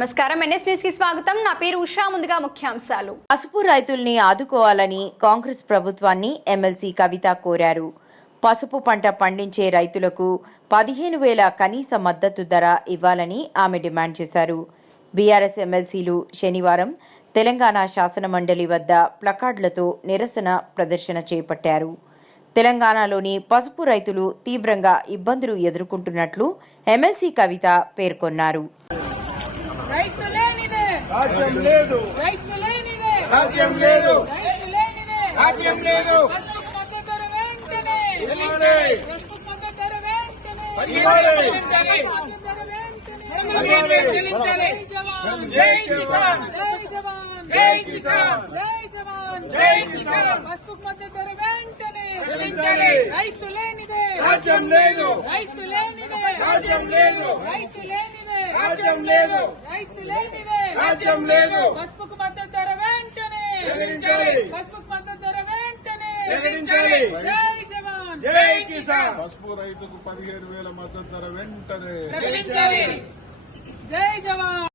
నమస్కారం. ఎన్ఎస్ న్యూస్కి స్వాగతం. నా పేరు ఉషా. ముందుగా ముఖ్యాంశాలు. పసుపు రైతుల్ని ఆదుకోవాలని కాంగ్రెస్ ప్రభుత్వాన్ని ఎమ్మెల్సీ కవిత కోరారు. పసుపు పంట పండించే రైతులకు పదిహేను వేల కనీస మద్దతు ధర ఇవ్వాలని ఆమె డిమాండ్ చేశారు. బీఆర్ఎస్ ఎమ్మెల్సీలు శనివారం తెలంగాణ శాసనమండలి వద్ద ప్లకార్డులతో నిరసన ప్రదర్శన చేపట్టారు. తెలంగాణలోని పసుపు రైతులు తీవ్రంగా ఇబ్బందులు ఎదుర్కొంటున్నట్లు ఎమ్మెల్సీ కవిత పేర్కొన్నారు. రాజ్యం లేదు. రాజ్యం లేదు. రాజ్యం లేదు. జై కిసాన్. జై కిసాన్. జై కిసాన్. రైతు లేనిదే. రాజ్యం లేదు. రైతు లేనిదే. రాజ్యం లేదు. రైతు లేనిదే. రాజ్యం లేదు. రైతు లేనిదే. రాజ్యం లేదు. పసుపుకు మద్దతు ధర వెంటనే. చెల్లించాలి. పసుపుకు మద్దతు ధర వెంటనే. చెల్లించాలి. జై జవాన్. జై కిసాన్. పసుపు రైతుకు పదిహేను వేల మద్దతు ధర వెంటనే. జై జవాన్.